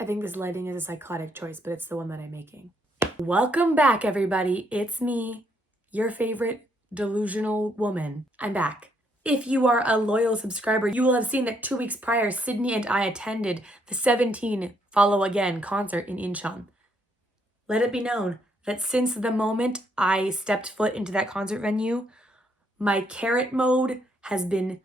I think this lighting is a psychotic choice, but it's the one that I'm making. Welcome back, everybody. It's me, your favorite delusional woman. I'm back. If you are a loyal subscriber, you will have seen that 2 weeks prior, Sydney and I attended the 17 Follow Again concert in Incheon. Let it be known that since the moment I stepped foot into that concert venue, my carrot mode has been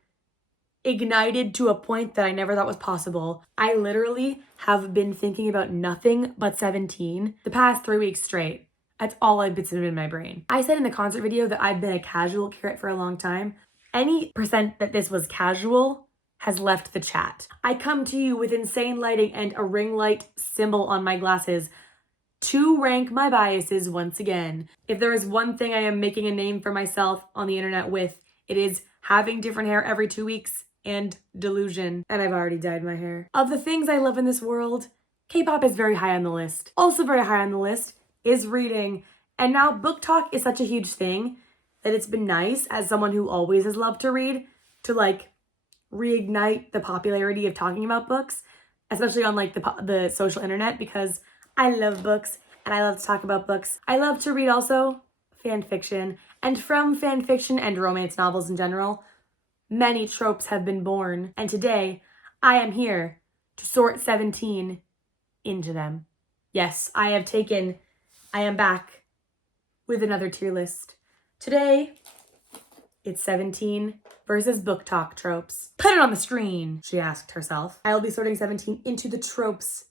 ignited to a point that I never thought was possible. I literally have been thinking about nothing but 17 the past 3 weeks straight. That's all I've been sitting in my brain. I said in the concert video that I've been a casual carrot for a long time. Any percent that this was casual has left the chat. I come to you with insane lighting and a ring light symbol on my glasses to rank my biases once again. If there is one thing I am making a name for myself on the internet with, it is having different hair every 2 weeks and delusion. And I've already dyed my hair. Of the things I love in this world, K-pop is very high on the list. Also very high on the list is reading. And now BookTok is such a huge thing that it's been nice, as someone who always has loved to read, to like reignite the popularity of talking about books, especially on like the social internet, because I love books and I love to talk about books. I love to read also fan fiction, and from fan fiction and romance novels in general, many tropes have been born, and today I am here to sort 17 into them. Yes, I am back with another tier list. Today, it's 17 versus BookTok Tropes. Put it on the screen, she asked herself. I will be sorting 17 into the tropes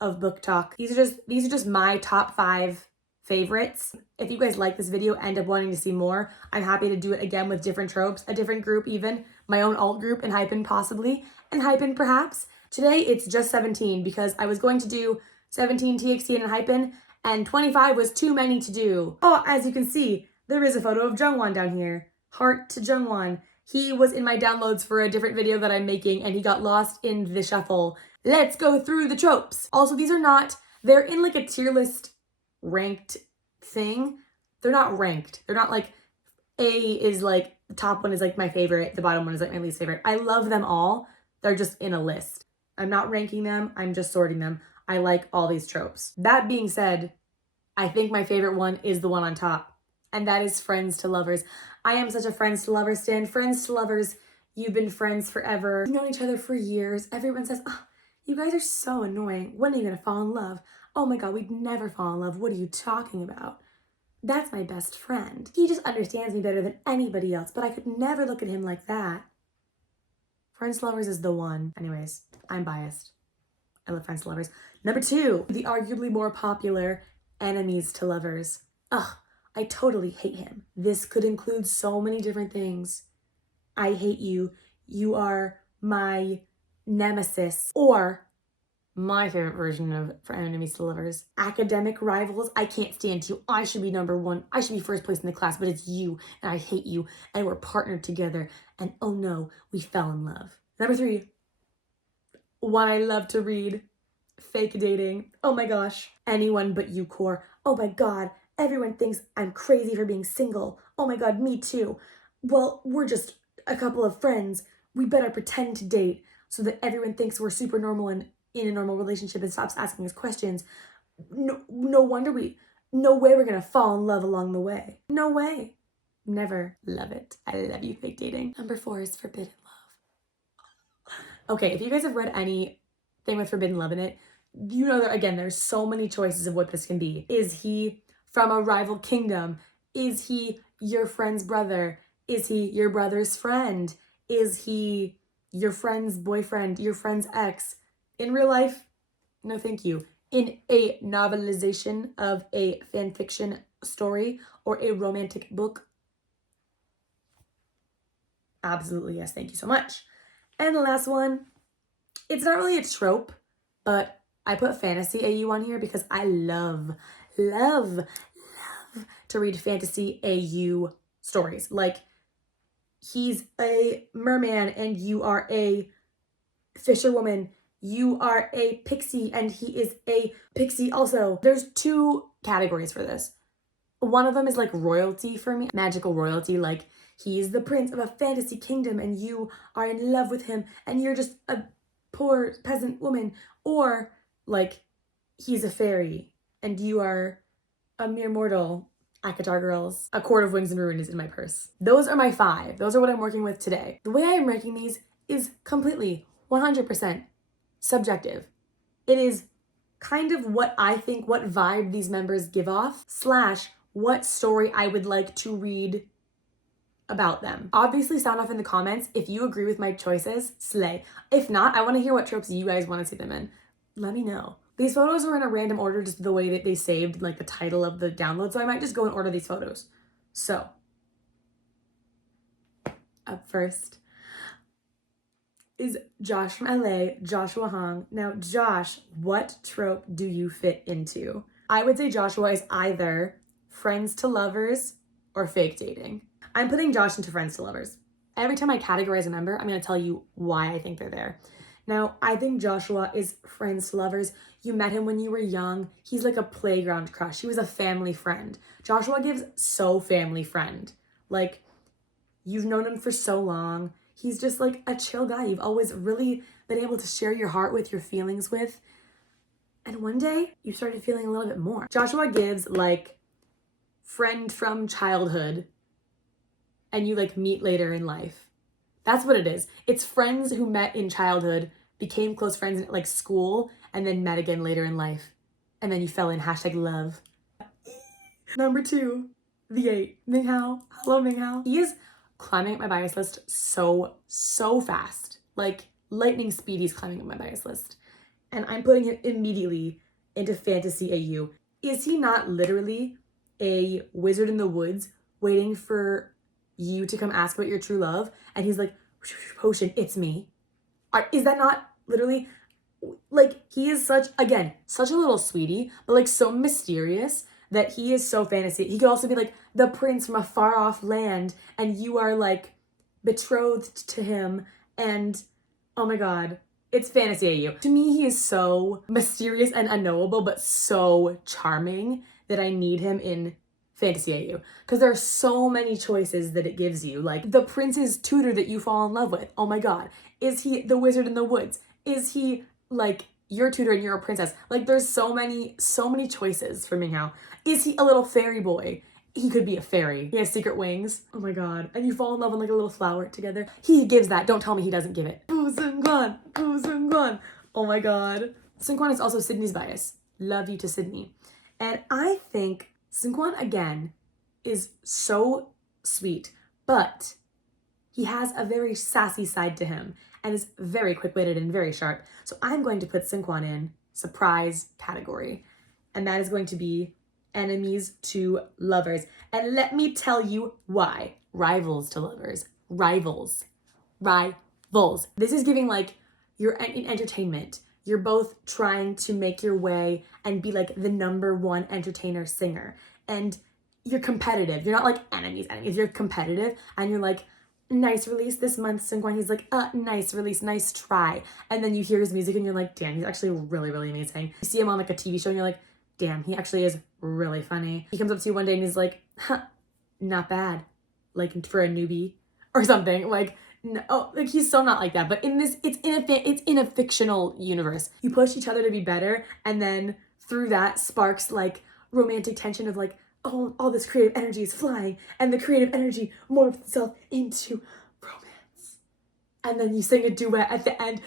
of BookTok. These are just my top 5 favorites. If you guys like this video, end up wanting to see more, I'm happy to do it again with different tropes, a different group even, my own alt group, and Hypen possibly, and Hypen perhaps. Today, it's just 17 because I was going to do 17 TXT and Hypen, and 25 was too many to do. Oh, as you can see, there is a photo of Jungwon down here. Heart to Jungwon. He was in my downloads for a different video that I'm making, and he got lost in the shuffle. Let's go through the tropes. Also, they're in like a tier list ranked thing. They're not ranked. They're not like A is like the top one is like my favorite, the bottom one is like my least favorite. I love them all. They're just in a list. I'm not ranking them. I'm just sorting them. I like all these tropes. That being said, I think my favorite one is the one on top, and that is friends to lovers. I am such a friends to lovers stan. Friends to lovers, you've been friends forever. You've known each other for years. Everyone says, oh, you guys are so annoying. When are you gonna fall in love? Oh my God, we'd never fall in love. What are you talking about? That's my best friend. He just understands me better than anybody else, but I could never look at him like that. Friends to lovers is the one. Anyways, I'm biased. I love friends to lovers. Number 2, the arguably more popular enemies to lovers. Ugh, I totally hate him. This could include so many different things. I hate you. You are my nemesis. Or my favorite version of for enemies to lovers, academic rivals. I can't stand you. I should be number 1. I should be first place in the class, but it's you, and I hate you, and we're partnered together, and oh no, we fell in love. Number 3, one I love to read, fake dating. Oh my gosh. Anyone but you core. Oh my God, everyone thinks I'm crazy for being single. Oh my God, me too. Well, we're just a couple of friends. We better pretend to date so that everyone thinks we're super normal and in a normal relationship and stops asking us questions. No way we're gonna fall in love along the way. No way. Never. Love it. I love you, fake dating. Number 4 is forbidden love. Okay, if you guys have read anything with forbidden love in it, you know that, again, there's so many choices of what this can be. Is he from a rival kingdom? Is he your friend's brother? Is he your brother's friend? Is he your friend's boyfriend, your friend's ex? In real life, no thank you. In a novelization of a fan fiction story or a romantic book, absolutely yes, thank you so much. And the last one, it's not really a trope, but I put fantasy AU on here because I love to read fantasy AU stories. Like, he's a merman and you are a fisherwoman. You are a pixie and he is a pixie also. There's 2 categories for this. One of them is like royalty for me, magical royalty, like he's the prince of a fantasy kingdom and you are in love with him and you're just a poor peasant woman. Or like he's a fairy and you are a mere mortal. Akatar girls. A Court of Wings and Ruin is in my purse. Those are my 5. Those are what I'm working with today. The way I am ranking these is completely 100% subjective. It is kind of what I think, what vibe these members give off, / what story I would like to read about them. Obviously, sound off in the comments if you agree with my choices, slay. If not, I want to hear what tropes you guys want to see them in. Let me know. These photos were in a random order, just the way that they saved like the title of the download, so I might just go and order these photos. So, up first is Josh from LA, Joshua Hong. Now, Josh, what trope do you fit into? I would say Joshua is either friends to lovers or fake dating. I'm putting Josh into friends to lovers. Every time I categorize a member, I'm going to tell you why I think they're there. Now, I think Joshua is friends to lovers. You met him when you were young. He's like a playground crush. He was a family friend. Joshua gives so family friend. Like, you've known him for so long. He's just like a chill guy. You've always really been able to share your heart with, your feelings with. And one day, you started feeling a little bit more. Joshua gives like friend from childhood and you like meet later in life. That's what it is. It's friends who met in childhood, became close friends in like school, and then met again later in life. And then you fell in #love. Number 2, the 8, Ming Hao. Hello, Ming Hao. He is climbing up my bias list so fast. Like lightning speed, he's climbing up my bias list. And I'm putting him immediately into fantasy AU. Is he not literally a wizard in the woods waiting for you to come ask about your true love? And he's like, potion, it's me. Is that not literally, like, he is such a little sweetie, but like so mysterious that he is so fantasy. He could also be like the prince from a far off land and you are like betrothed to him, and oh my god, it's fantasy AU. To me, he is so mysterious and unknowable, but so charming that I need him in fantasy AU. Because there are so many choices that it gives you. Like the prince's tutor that you fall in love with. Oh my god. Is he the wizard in the woods? Is he like your tutor and you're a princess? Like there's so many choices for Ming Hao. Is he a little fairy boy? He could be a fairy. He has secret wings. Oh my god. And you fall in love with like a little flower together. He gives that. Don't tell me he doesn't give it. Boo Seung-kwan. Boo Seung-kwan. Oh my god. Seung-kwan is also Sydney's bias. Love you to Sydney. And I think Seung-kwan again is so sweet, but he has a very sassy side to him and is very quick-witted and very sharp. So I'm going to put Seung-kwan in surprise category. And that is going to be enemies to lovers. And let me tell you why. Rivals to lovers. Rivals. This is giving like you're in entertainment. You're both trying to make your way and be like the #1 entertainer singer. And you're competitive. You're not like enemies. You're competitive and you're like, nice release this month, Seung-kwan. He's like, nice release, nice try. And then you hear his music and you're like, damn, he's actually really, really amazing. You see him on like a TV show and you're like, damn, he actually is really funny. He comes up to you one day and he's like, not bad. Like for a newbie or something. Like, no, like he's so not like that. But in this, it's in a fictional universe. You push each other to be better, and then through that sparks like romantic tension of like, oh, all this creative energy is flying, and the creative energy morphs itself into romance. And then you sing a duet at the end.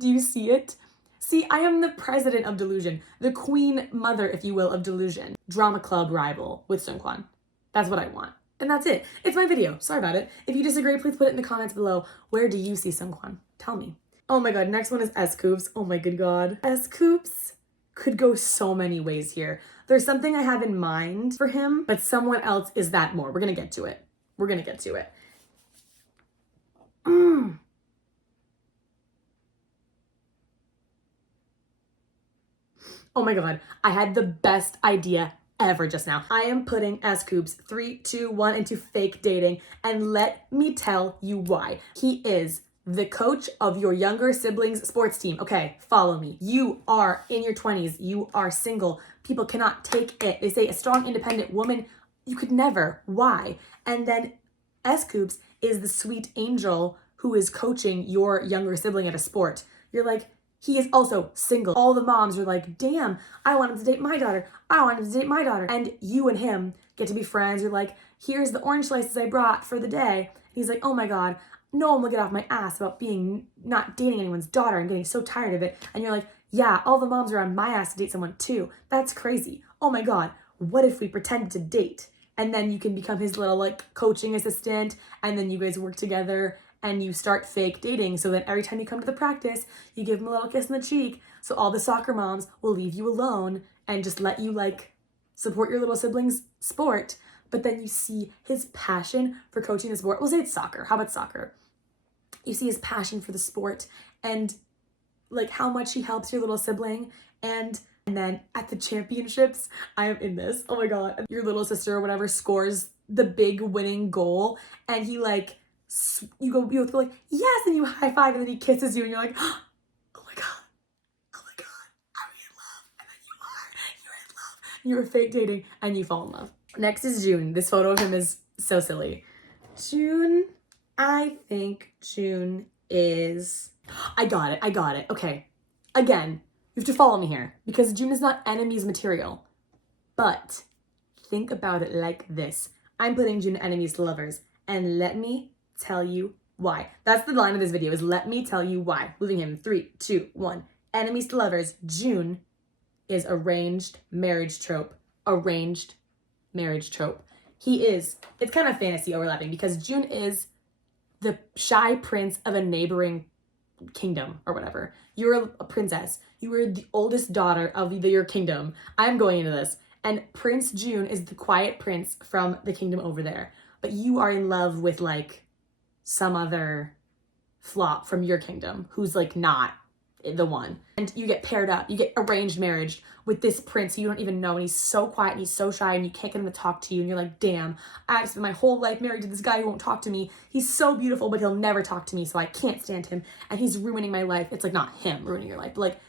Do you see it? See, I am the president of delusion, the queen mother, if you will, of delusion. Drama club rival with Seung-kwan. That's what I want. And that's it. It's my video. Sorry about it. If you disagree, please put it in the comments below. Where do you see Seung-kwan? Tell me. Oh my god, next one is S-Coops. Oh my good god. S-Coops could go so many ways here. There's something I have in mind for him, but someone else is that more. We're gonna get to it. Oh my god, I had the best idea ever just now. I am putting S-Coops 3, 2, 1 into fake dating, and let me tell you why. He is the coach of your younger siblings' sports team. Okay, follow me. You are in your 20s. You are single. People cannot take it. They say a strong, independent woman, you could never. Why? And then S-Coops is the sweet angel who is coaching your younger sibling at a sport. You're like, he is also single. All the moms are like, damn, I want him to date my daughter. I want him to date my daughter. And you and him get to be friends. You're like, here's the orange slices I brought for the day. He's like, oh my God, no one will get off my ass about not dating anyone's daughter. I'm getting so tired of it. And you're like, yeah, all the moms are on my ass to date someone too. That's crazy. Oh my God, what if we pretended to date? And then you can become his little like coaching assistant, and then you guys work together and you start fake dating. So then every time you come to the practice, you give him a little kiss in the cheek. So all the soccer moms will leave you alone and just let you like support your little sibling's sport. But then you see his passion for coaching the sport. We'll say it's soccer. How about soccer? You see his passion for the sport and like how much he helps your little sibling. And then at the championships, I am in this. Oh my God. Your little sister or whatever scores the big winning goal, and he like, you both go like, yes, and you high five, and then he kisses you, and you're like, oh my God, are we in love? And then you're in love. You're fake dating, and you fall in love. Next is June. This photo of him is so silly. June, I think June is, I got it. Okay. Again, you have to follow me here because June is not enemies material, but think about it like this. I'm putting June enemies to lovers, and let me tell you why. That's the line of this video, is let me tell you why. Moving him 3, 2, 1. Enemies to lovers. June is arranged marriage trope. Arranged marriage trope. He is, it's kind of fantasy overlapping because June is the shy prince of a neighboring kingdom or whatever. You're a princess. You are the oldest daughter of your kingdom. I'm going into this. And Prince June is the quiet prince from the kingdom over there. But you are in love with like some other flop from your kingdom who's like not the one. And you get paired up. You get arranged marriage with this prince who you don't even know. And he's so quiet and he's so shy and you can't get him to talk to you. And you're like, damn, I've spent my whole life married to this guy who won't talk to me. He's so beautiful, but he'll never talk to me. So I can't stand him. And he's ruining my life. It's like not him ruining your life, but like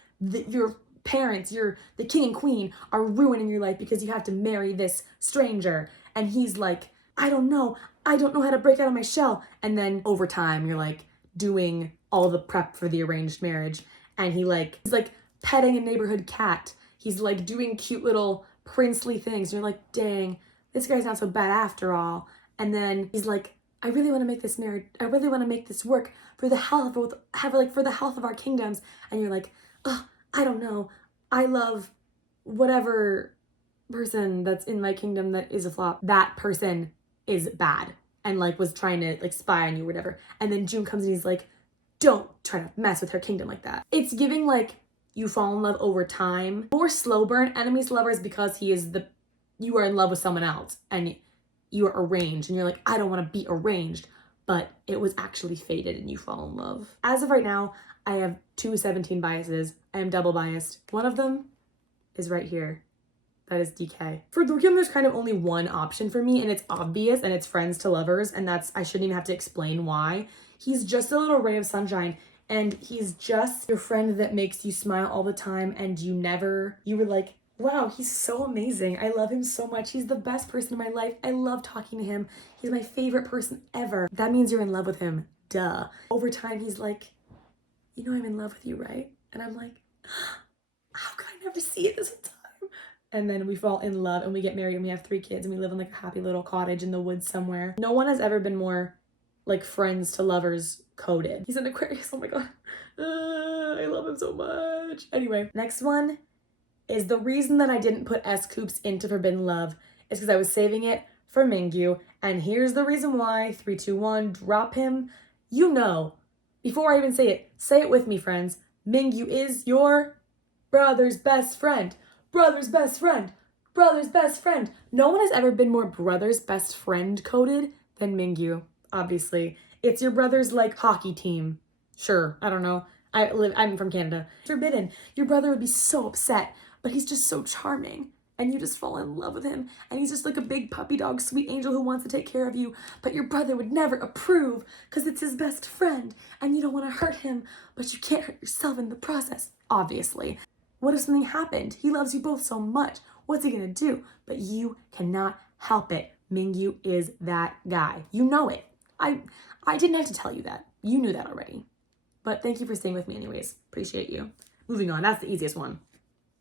your parents, the king and queen are ruining your life because you have to marry this stranger. And he's like, I don't know how to break out of my shell. And then over time, you're like doing all the prep for the arranged marriage. And he's like petting a neighborhood cat. He's like doing cute little princely things. You're like, dang, this guy's not so bad after all. And then he's like, I really want to make this marriage. I really want to make this work for the health of our kingdoms. And you're like, oh, I don't know. I love whatever person that's in my kingdom that is a flop. That person is bad and like was trying to like spy on you or whatever. And then June comes and he's like, don't try to mess with her kingdom like that. It's giving like you fall in love over time. More slow burn enemies to lovers because you are in love with someone else and you are arranged and you're like, I don't want to be arranged, but it was actually fated and you fall in love. As of right now, I have 2 17 biases. I am double biased. One of them is right here. That is DK. For Dorkim, there's kind of only one option for me, and it's obvious, and it's friends to lovers, and I shouldn't even have to explain why. He's just a little ray of sunshine, and he's just your friend that makes you smile all the time, and you were like, wow, he's so amazing. I love him so much. He's the best person in my life. I love talking to him. He's my favorite person ever. That means you're in love with him. Duh. Over time, he's like, you know I'm in love with you, right? And I'm like, how could I never see it this time? And then we fall in love and we get married and we have 3 kids and we live in like a happy little cottage in the woods somewhere. No one has ever been more like friends to lovers coded. He's an Aquarius. Oh my God. I love him so much. Anyway, next one is the reason that I didn't put S Coops into Forbidden Love is because I was saving it for Mingyu. And here's the reason why. 3, 2, 1, drop him. You know, before I even say it with me, friends. Mingyu is your brother's best friend. Brother's best friend. Brother's best friend. No one has ever been more brother's best friend coded than Mingyu, obviously. It's your brother's like hockey team. Sure, I don't know. I'm from Canada. Forbidden. Your brother would be so upset, but he's just so charming. And you just fall in love with him. And he's just like a big puppy dog, sweet angel who wants to take care of you. But your brother would never approve because it's his best friend. And you don't want to hurt him, but you can't hurt yourself in the process, obviously. What if something happened? He loves you both so much. What's he gonna do? But you cannot help it. Mingyu is that guy. You know it. I didn't have to tell you that. You knew that already. But thank you for staying with me anyways. Appreciate you. Moving on. That's the easiest one.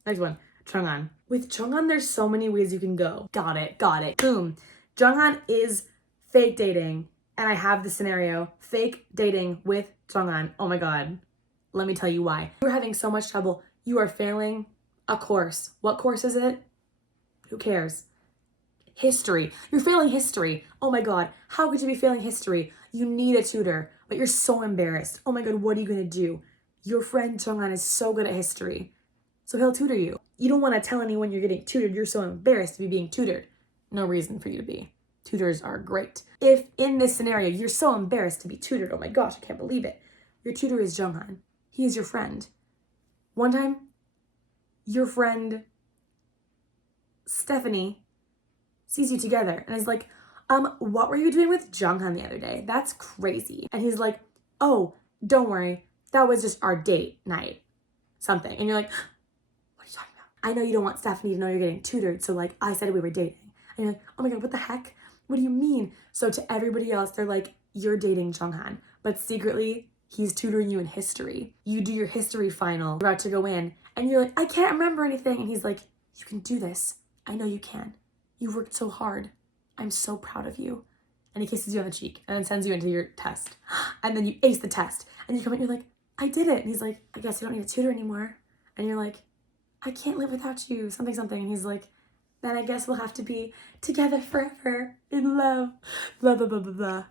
Next one. Chang'an. With Chang'an, there's so many ways you can go. Got it. Boom. Chang'an is fake dating. And I have the scenario. Fake dating with Chang'an. Oh my god. Let me tell you why. You're having so much trouble. You are failing a course. What course is it? Who cares? History. You're failing history. Oh my god. How could you be failing history? You need a tutor, but you're so embarrassed. Oh my god, what are you gonna do? Your friend Chang'an is so good at history, so he'll tutor you. You don't want to tell anyone you're getting tutored. You're so embarrassed to be being tutored. No reason for you to be. Tutors are great. If in this scenario you're so embarrassed to be tutored, oh my gosh, I can't believe it. Your tutor is Chang'an. He is your friend. One time, your friend Stephanie sees you together and is like, what were you doing with Junghan the other day? That's crazy. And he's like, oh, don't worry. That was just our date night. Something. And you're like, what are you talking about? I know you don't want Stephanie to know you're getting tutored, so like, I said we were dating. And you're like, oh my god, what the heck? What do you mean? So to everybody else, they're like, you're dating Junghan. But secretly, he's tutoring you in history. You do your history final. You're about to go in. And you're like, I can't remember anything. And he's like, you can do this. I know you can. You worked so hard. I'm so proud of you. And he kisses you on the cheek and then sends you into your test. And then you ace the test. And you come in and you're like, I did it. And he's like, I guess you don't need a tutor anymore. And you're like, I can't live without you. Something. And he's like, then I guess we'll have to be together forever in love. Blah, blah, blah, blah, blah.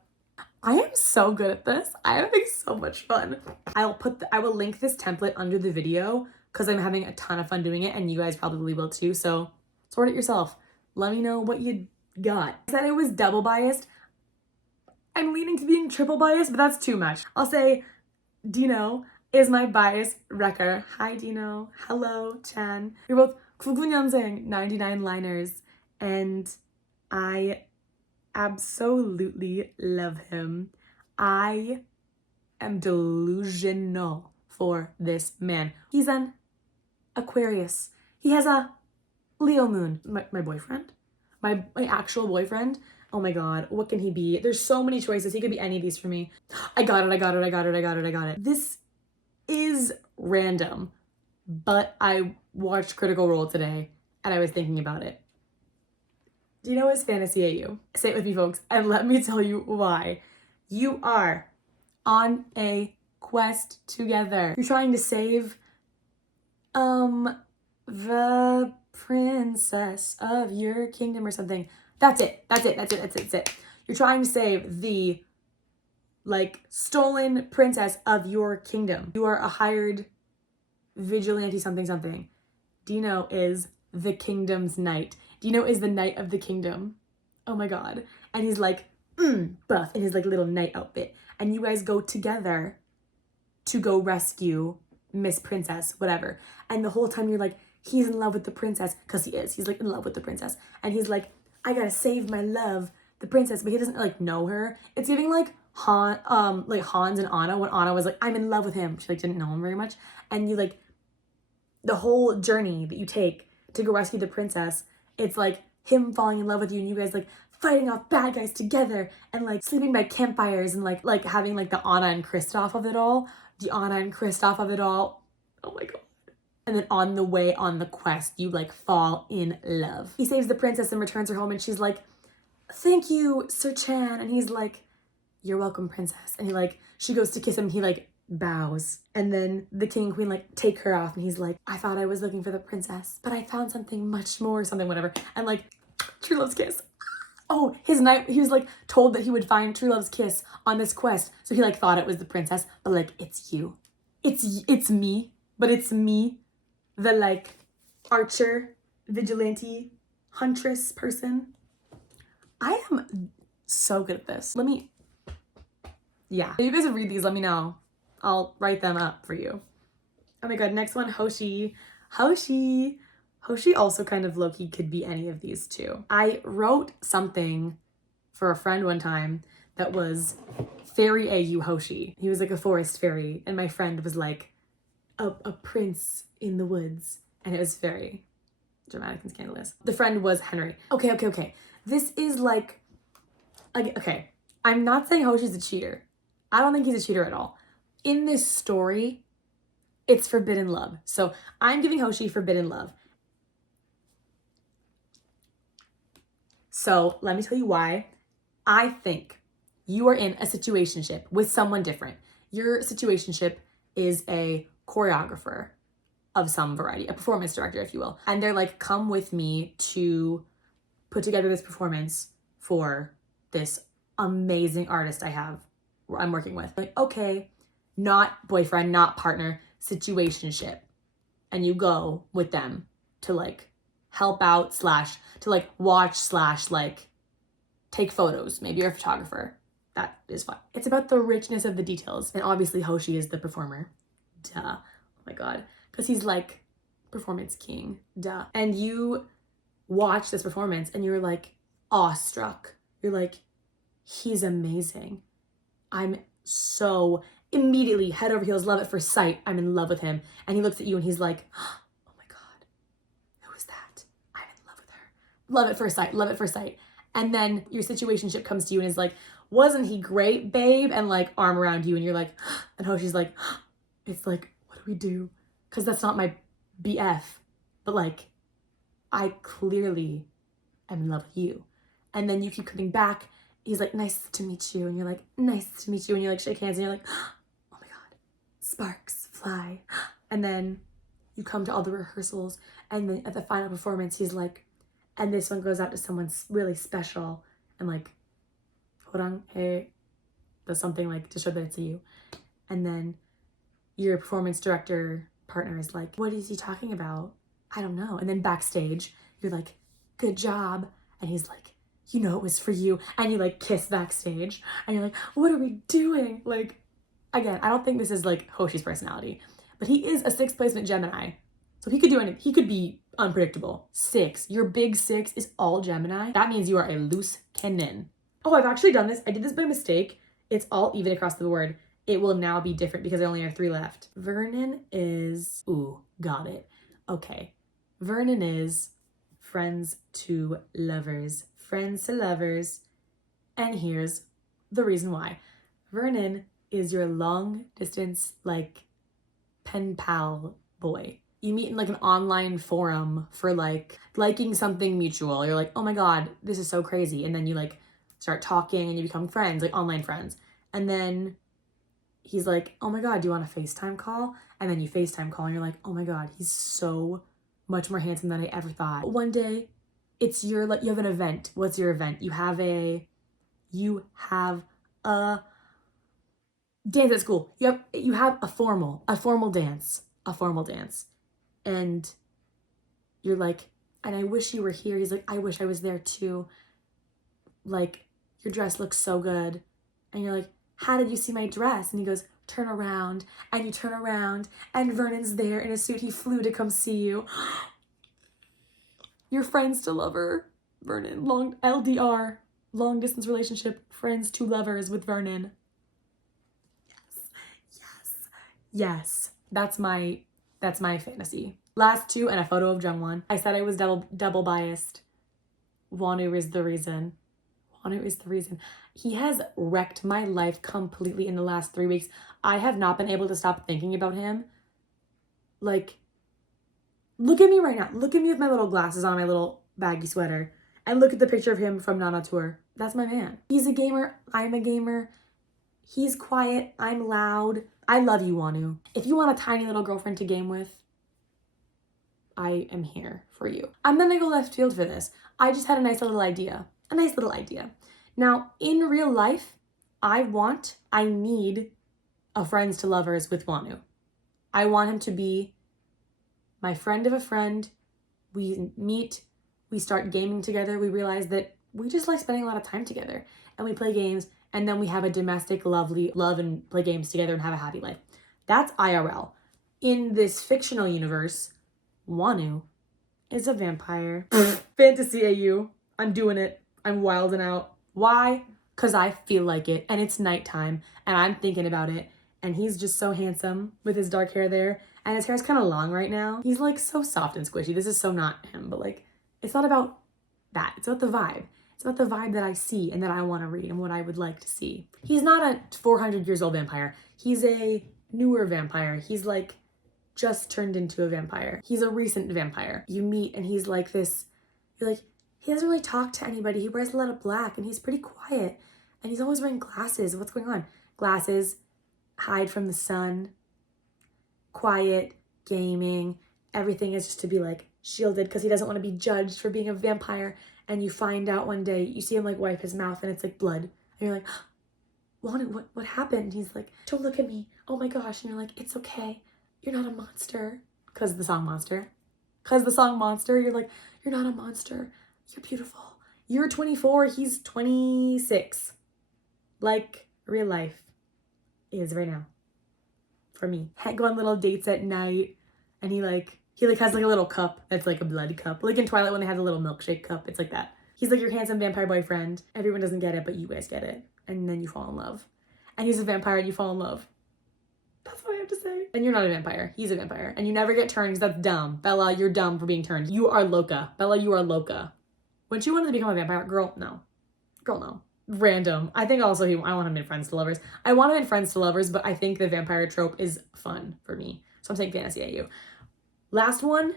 I am so good at this. I am having so much fun. I will link this template under the video because I'm having a ton of fun doing it and you guys probably will too. So sort it yourself. Let me know what you got. I said it was double biased. I'm leaning to being triple biased, but that's too much. I'll say Dino is my bias wrecker. Hi Dino. Hello Chan. We're both 99년생, 99 liners, and I absolutely love him. I am delusional for this man. He's an Aquarius. He has a Leo moon. My boyfriend? My actual boyfriend? Oh my god, what can he be? There's so many choices. He could be any of these for me. I got it. This is random, but I watched Critical Role today and I was thinking about it. Do you know his fantasy AU? Say it with me, folks, and let me tell you why. You are on a quest together. You're trying to save the princess of your kingdom or something. That's it. You're trying to save the stolen princess of your kingdom. You are a hired vigilante something. Dino is the kingdom's knight. Dino is the knight of the kingdom. Oh my god. And he's buff in his little knight outfit. And you guys go together to go rescue Miss Princess, whatever. And the whole time you're like, he's in love with the princess, because he is. He's in love with the princess. And he's like, I gotta save my love, the princess, but he doesn't know her. It's giving Hans and Anna, when Anna was like, I'm in love with him. She didn't know him very much. And you the whole journey that you take to go rescue the princess, it's him falling in love with you and you guys fighting off bad guys together and sleeping by campfires and having the Anna and Kristoff of it all. The Anna and Kristoff of it all. Oh my god. And then on the way on the quest, you fall in love. He saves the princess and returns her home and she's like, thank you, Sir Chan. And he's like, you're welcome, princess. And she goes to kiss him and he bows. And then the king and queen take her off and he's like, I thought I was looking for the princess, but I found something much more, something whatever. And true love's kiss. Oh, his night, he was told that he would find true love's kiss on this quest. So he thought it was the princess, but it's you. It's me, but it's me, the archer, vigilante, huntress person. I am so good at this. Yeah. If you guys read these, let me know. I'll write them up for you. Oh my god, next one, Hoshi. Hoshi also kind of low-key could be any of these two. I wrote something for a friend one time that was Fairy AU Hoshi. He was a forest fairy, and my friend was a prince in the woods, and it was very dramatic and scandalous. The friend was Henry. Okay. This is okay. I'm not saying Hoshi's a cheater. I don't think he's a cheater at all. In this story, it's forbidden love. So I'm giving Hoshi forbidden love. So let me tell you why. I think you are in a situationship with someone different. Your situationship is a choreographer of some variety, a performance director, if you will. And they're like, come with me to put together this performance for this amazing artist I'm working with. Like, okay, not boyfriend, not partner, situationship. And you go with them to like help out / to like watch / like take photos. Maybe you're a photographer. That is fun. It's about the richness of the details. And obviously Hoshi is the performer. Duh. Oh my God. Because he's like performance king. Duh. And you watch this performance and you're like awestruck. You're like, he's amazing. I'm so immediately head over heels, love at first sight. I'm in love with him. And he looks at you and he's like, oh my God, who is that? I'm in love with her. Love at first sight, love at first sight. And then your situationship comes to you and is like, wasn't he great, babe? And like arm around you and you're like, and Hoshi's like, it's like, what do we do? Because that's not my BF. But like, I clearly am in love with you. And then you keep coming back. He's like, nice to meet you. And you're like, nice to meet you. And you like shake hands and you're like, oh my God, sparks fly. And then you come to all the rehearsals. And then at the final performance, he's like, and this one goes out to someone really special. And like, hold on, hey, does something like to show that it's you. And then your performance director partner is like, what is he talking about? I don't know. And then backstage, you're like, good job. And he's like, you know, it was for you. And you like kiss backstage and you're like, what are we doing? Like, again, I don't think this is like Hoshi's personality, but he is a 6th placement Gemini. So he could do anything. He could be unpredictable. 6, your big 6 is all Gemini. That means you are a loose cannon. Oh, I've actually done this. I did this by mistake. It's all even across the board. It will now be different because I only have 3 left. Vernon is, ooh, got it. Okay. Vernon is friends to lovers. Friends to lovers. And here's the reason why. Vernon is your long distance, like, pen pal boy. You meet in like an online forum for like liking something mutual. You're like, oh my God, this is so crazy. And then you like start talking and you become friends, like online friends. And then he's like, oh my God, do you want a FaceTime call? And then you FaceTime call and you're like, oh my God, he's so much more handsome than I ever thought. One day, it's your, like, you have an event. What's your event? You have a dance at school. You have a formal dance. And you're like, and I wish you were here. He's like, I wish I was there too. Like, your dress looks so good. And you're like, how did you see my dress? And he goes, turn around. And you turn around and Vernon's there in a suit. He flew to come see you. You're friends to lover, Vernon. Long LDR, long distance relationship, friends to lovers with Vernon. Yes. That's my fantasy. Last 2 and a photo of Jungwon. I said I was double biased. Wonu is the reason. He has wrecked my life completely in the last 3 weeks. I have not been able to stop thinking about him. Like, look at me right now. Look at me with my little glasses on, my little baggy sweater. And look at the picture of him from Nana Tour. That's my man. He's a gamer. I'm a gamer. He's quiet. I'm loud. I love you, Wonu. If you want a tiny little girlfriend to game with, I am here for you. I'm gonna go left field for this. I just had a nice little idea. Now, in real life, I need a friends to lovers with Wonu. I want him to be my friend of a friend. We meet, we start gaming together. We realize that we just like spending a lot of time together and we play games and then we have a domestic love and play games together and have a happy life. That's IRL. In this fictional universe, Wonu is a vampire. Fantasy AU. I'm doing it. I'm wilding out. Why? Because I feel like it and it's nighttime and I'm thinking about it and he's just so handsome with his dark hair there and his hair's kind of long right now. He's like so soft and squishy. This is so not him, but like it's not about that. It's about the vibe. It's about the vibe that I see and that I want to read and what I would like to see. He's not a 400 years old vampire. He's a newer vampire. He's like just turned into a vampire. He's a recent vampire. You meet and he's like this, you're like, he doesn't really talk to anybody. He wears a lot of black and he's pretty quiet. And he's always wearing glasses. What's going on? Glasses, hide from the sun, quiet, gaming. Everything is just to be like shielded because he doesn't want to be judged for being a vampire. And you find out one day, you see him like wipe his mouth and it's like blood. And you're like, what happened? He's like, don't look at me. Oh my gosh. And you're like, it's okay. You're not a monster. Because the song Monster. Because the song Monster, you're like, you're not a monster. You're beautiful. You're 24. He's 26. Like real life is right now. For me. Go on little dates at night. And he has like a little cup that's like a blood cup. Like in Twilight when they had the little milkshake cup. It's like that. He's like your handsome vampire boyfriend. Everyone doesn't get it, but you guys get it. And then you fall in love. And he's a vampire and you fall in love. That's what I have to say. And you're not a vampire. He's a vampire. And you never get turned because that's dumb. Bella, you're dumb for being turned. You are loca. Bella, you are loca. When she wanted to become a vampire, girl, no. Girl, no. Random. I think also I want him in Friends to Lovers. I want him in Friends to Lovers, but I think the vampire trope is fun for me. So I'm saying Fantasy AU. Last one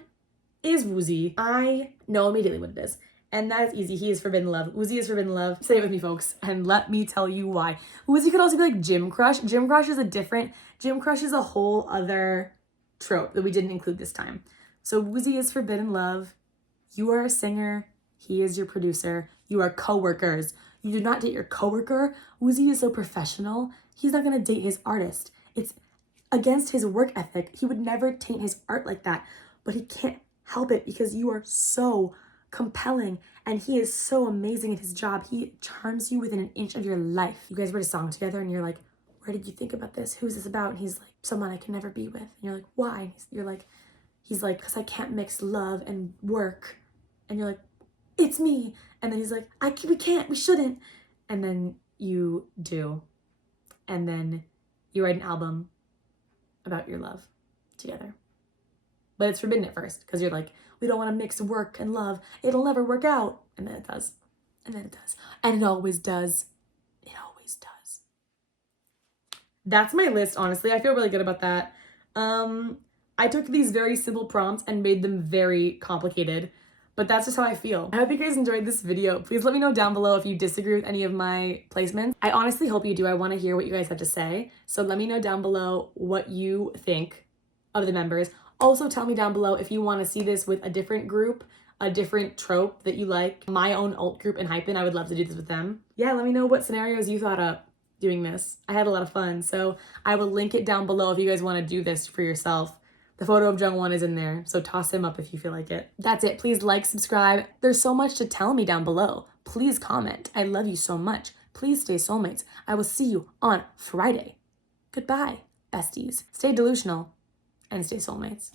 is Woozy. I know immediately what it is. And that is easy. He is forbidden love. Woozy is forbidden love. Say it with me, folks. And let me tell you why. Woozy could also be like Gym Crush. Gym Crush is a whole other trope that we didn't include this time. So Woozy is forbidden love. You are a singer. He is your producer. You are co-workers. You do not date your coworker. Woozy is so professional. He's not going to date his artist. It's against his work ethic. He would never taint his art like that. But he can't help it because you are so compelling and he is so amazing at his job. He charms you within an inch of your life. You guys wrote a song together and you're like, where did you think about this? Who's this about? And he's like, someone I can never be with. And you're like, why? He's like, because I can't mix love and work. And you're like, it's me. And then he's like, we shouldn't. And then you do. And then you write an album about your love together. But it's forbidden at first because you're like, we don't want to mix work and love. It'll never work out. And then it does. And then it does. And it always does. It always does. That's my list, honestly. I feel really good about that. I took these very simple prompts and made them very complicated. But that's just how I feel. I hope you guys enjoyed this video. Please let me know down below if you disagree with any of my placements. I honestly hope you do. I want to hear what you guys have to say. So let me know down below what you think of the members. Also, tell me down below if you want to see this with a different group, a different trope that you like. My own alt group in Hypen, I would love to do this with them. Yeah, let me know what scenarios you thought up doing this. I had a lot of fun, so I will link it down below if you guys want to do this for yourself. The photo of Jungwon is in there, so toss him up if you feel like it. That's it. Please like, subscribe. There's so much to tell me down below. Please comment. I love you so much. Please stay soulmates. I will see you on Friday. Goodbye, besties. Stay delusional and stay soulmates.